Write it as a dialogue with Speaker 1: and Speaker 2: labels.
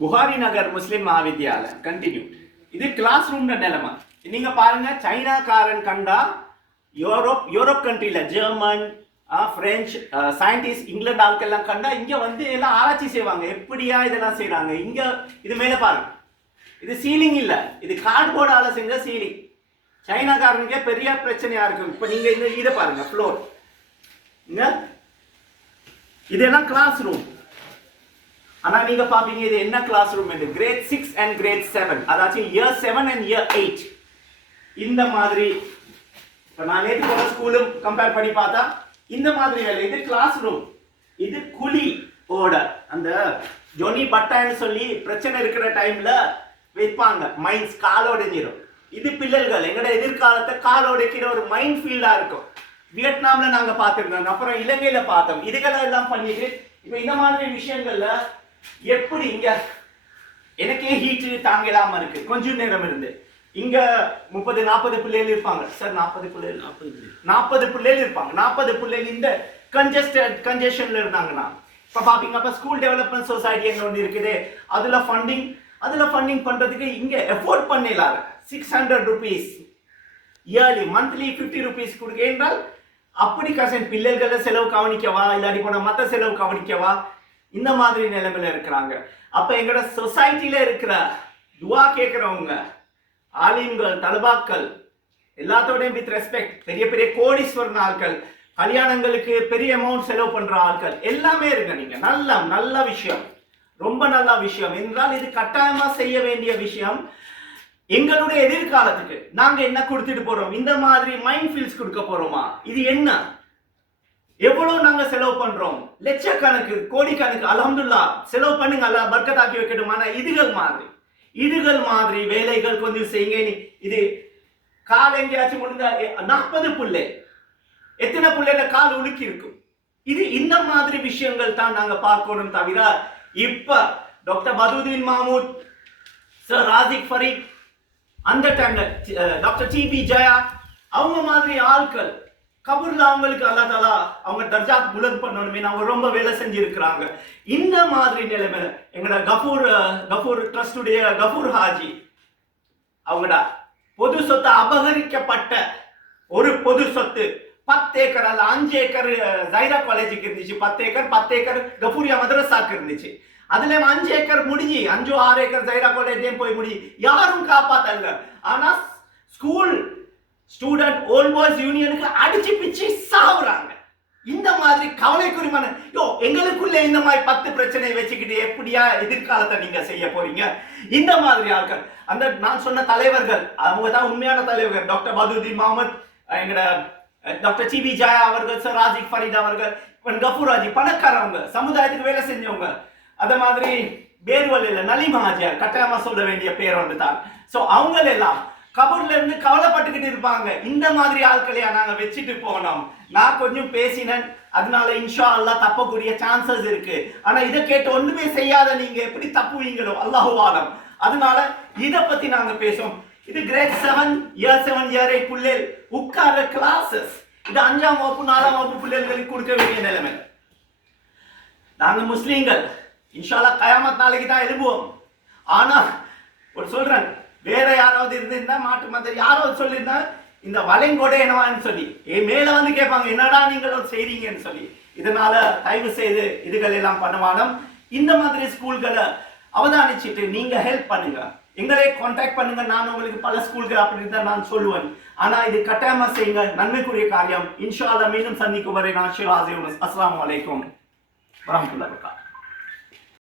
Speaker 1: Bukhari Nagar Muslim Mahavidyalaya continue இது class ரூம்ல நிலைமை. நீங்க பாருங்க சைனாக்காரன் கண்டா யூரோப் யூரோப் கண்ட்ரியில் ஜெர்மன் பிரெஞ்சு சயின்டிஸ்ட் இங்கிலாந்து ஆட்கள்லாம் கண்டா இங்க வந்து எல்லாம் ஆராய்ச்சி செய்வாங்க. எப்படியா இதெல்லாம் செய்கிறாங்க இங்க இது மேல பாருங்க. இது சீலிங் இல்ல. இது கார்ட்போர்டால செஞ்ச சீலிங் சைனாக்காரனுக்கே பெரிய பிரச்சனையா இருக்கும். இப்போ நீங்க இந்த இதை பாருங்க ஃப்ளோர் இங்க இதெல்லாம் கிளாஸ் ரூம் ஆனா நீங்க பாப்பீங்க இது என்ன கிளாஸ் ரூம் இது? Grade six and grade seven அதாச்சும் year seven and year eight இந்த மாதிரி இப்போ நான் நேற்று போன ஸ்கூலும் கம்பேர் பண்ணி பார்த்தா இந்த மாதிரி வேலை. இது கிளாஸ் ரூம் இது குழி ஓட அந்த ஜொனி பட்டான்னு சொல்லி பிரச்சனை இருக்கிற டைம்ல வைப்பாங்க. மைண்ட்ஸ் காலோடைஞ்சிடும் இது பிள்ளைகள். எங்களோட எதிர்காலத்தை காலோடைக்கிற ஒரு மைண்ட் ஃபீல்டா இருக்கும். வியட்நாம்ல நாங்க பார்த்துருந்தோம். அப்புறம் இலங்கையில பார்த்தோம். இதுகளை எல்லாம் பண்ணிட்டு இப்போ இந்த மாதிரி விஷயங்கள்ல எப்படி இங்க எனக்கே ஹீட்டு தாங்கிடாம இருக்கு. கொஞ்சம் நேரம் இருந்து. இங்க முப்பது நாற்பது பிள்ளைகள் இருப்பாங்க. சார் நாற்பது பிள்ளைகள் நாற்பது நாற்பது பிள்ளைகள் இருப்பாங்க. நாற்பது பிள்ளைகள் இந்த கன்ஜஸ்டட் கன்ஜெஷன்ல இருந்தாங்கன்னா. இப்ப பார்ப்பீங்க அப்போ ஸ்கூல் டெவலப்மெண்ட் சொசைட்டி ஒன்று இருக்குது. அதுல ஃபண்டிங் அதுல ஃபண்டிங் பண்றதுக்கு இங்க எஃபோர்ட் பண்ணிடலாம் six hundred rupees yearly monthly fifty rupees கொடுக்க என்றால் அப்படி கசன் பிள்ளைகளை செலவு கவனிக்கவா? இல்லாட்டி போன மற்ற செலவு கவனிக்கவா? இந்த மாதிரி நிலைமையில இருக்கிறாங்க. அப்ப எங்களோட சொசைட்டில இருக்கிற துவா கேட்கிறவங்க ஆலிம்கள் தலபாக்கள் எல்லாத்தோடையும் வித் ரெஸ்பெக்ட் பெரிய பெரிய கோடீஸ்வரன் ஆட்கள் கல்யாணங்களுக்கு பெரிய அமௌண்ட் செலவு பண்ற ஆட்கள் எல்லாமே இருங்க நீங்க. நல்ல நல்ல விஷயம். ரொம்ப நல்ல விஷயம். என்றால் இது கட்டாயமா செய்ய வேண்டிய விஷயம். எங்களுடைய எதிர்காலத்துக்கு நாங்க என்ன கொடுத்துட்டு போறோம்? இந்த மாதிரி மைண்ட் ஃபீல்ஸ் கொடுக்க போறோமா? இது என்ன? எவ்வளவு நாங்க செலவு பண்றோம்? லட்சக்கணக்கு கோடிக்கணக்கு அலமதுல்லா செலவு பண்ணுங்க அல்லாஹ் பர்க்கத்தாக்கி வைக்கட்டும் ஆனா இதுகள் மாதிரி. இதுகள் மாதிரி வேலைகள் கொஞ்சம் செய்யுங்க. இது கால் எங்கேயாச்சும் முடிஞ்சா நாற்பது புள்ளை. எத்தனை புள்ளையில கால் உலுக்கி இருக்கும்? இது இந்த மாதிரி விஷயங்கள் தான் நாங்க பார்க்கணும் தவிர இப்ப டாக்டர் பதுதீன் மாமூத் சார் ராசிக் ஃபரீக் அந்த டைம்ல டாக்டர் டிபி ஜெயா அவங்க மாதிரி ஆட்கள் கபூர்ல அவங்களுக்கு அல்லா தாலா அவங்க தர்ஜா புலன் பண்ணணுமே அவங்க ரொம்ப வேலை செஞ்சிருக்கிறாங்க. இந்த மாதிரி நிலைமையில எங்களோட கஃபூர் கபூர் கஃபூர் ட்ரஸ்டுடைய கஃபூர் ஹாஜி அவங்கடா பொது சொத்து அபகரிக்கப்பட்ட ஒரு பொது சொத்து பத்து ஏக்கர் அல்ல அஞ்சு ஏக்கர் ஜைரா காலேஜுக்கு இருந்துச்சு. பத்து ஏக்கர் பத்து ஏக்கர் கபூரியா மதரசாக்கு இருந்துச்சு. அதுல அஞ்சு ஏக்கர் முடிஞ்சு அஞ்சு ஆறு ஏக்கர் ஜைரா காலேஜ் போய் முடி யாரும் காப்பாத்தல. ஆனா ஸ்கூல் ஸ்டூடெண்ட் ஓல்ட் பாய்ஸ் யூனியனுக்கு அடிச்சு பிச்சு சாவுறாங்க. இந்த மாதிரி கவலைக்குரிமான யோ எங்களுக்குள்ள இந்த மாதிரி பத்து பிரச்சனையை வச்சுக்கிட்டு எப்படியா எதிர்காலத்தை நீங்க செய்ய போறீங்க? இந்த மாதிரி ஆட்கள் அந்த நான் சொன்ன தலைவர்கள் அவங்க தான் உண்மையான தலைவர்கள். டாக்டர் பதுதீன் முகமது எங்கட டாக்டர் டாக்டர் சிபி ஜாயா அவர்கள் சார் ராஜிக் ஃபரீத் அவர்கள் கபூராஜி ராஜி பணக்காரவங்க சமுதாயத்துக்கு வேலை செஞ்சவங்க. அந்த மாதிரி பேர்வல் நலிமா நலிமஹாஜியார் கட்டாயமா சொல்ல வேண்டிய பேர் வந்து தான் ஸோ அவங்க எல்லாம் கபூர்ல இருந்து கவலைப்பட்டுக்கிட்டு இருப்பாங்க. இந்த மாதிரி ஆட்களையா நாங்க வச்சுட்டு போனோம். நான் கொஞ்சம் பேசினேன். அதனால இன்ஷா அல்லா தப்பக்கூடிய சான்சஸ் இருக்கு. ஆனா இதை கேட்டு ஒண்ணுமே செய்யாத நீங்க எப்படி தப்புவீங்களோ? அல்லாஹு அதனால இதை பத்தி நாங்க பேசுவோம். இது grade seven year seven year eight பிள்ளைகள். உட்கார கிளாஸஸ் இது அஞ்சாம் வகுப்பு நாலாம் வகுப்பு பிள்ளைகளுக்கு கொடுக்க வேண்டிய நிலைமை. நாங்க முஸ்லீம்கள். இன்ஷால்லா கயாமத் நாளைக்கு தான் எழுப்புவோம் ஆனா ஒரு சொல்றேன். வேற யாராவது இருந்திருந்தா மாட்டு மந்திரி யாராவது சொல்லியிருந்தா இந்த வளைங்கொடை என்னவான்னு சொல்லி. என் மேல வந்து கேட்பாங்க என்னடா நீங்கள் செய்றீங்கன்னு சொல்லி. இதனால தயவு செய்து இதுகள் எல்லாம் பண்ணுவாலும் இந்த மாதிரி ஸ்கூல்களை அவதானிச்சுட்டு நீங்க ஹெல்ப் பண்ணுங்க. எங்களை காண்டாக்ட் பண்ணுங்க. நான் உங்களுக்கு பல ஸ்கூல்கள் அப்படின்னு தான் நான் சொல்லுவேன். ஆனா இது கட்டாயமா செய்யுங்க. நன்மைக்குரிய காரியம். இன்ஷா அல்லாஹ் மீண்டும் சந்திக்கும் வரை நான் ஷிவாசி அஸ்ஸலாமு அலைக்கும். வரமத்துல்லாஹி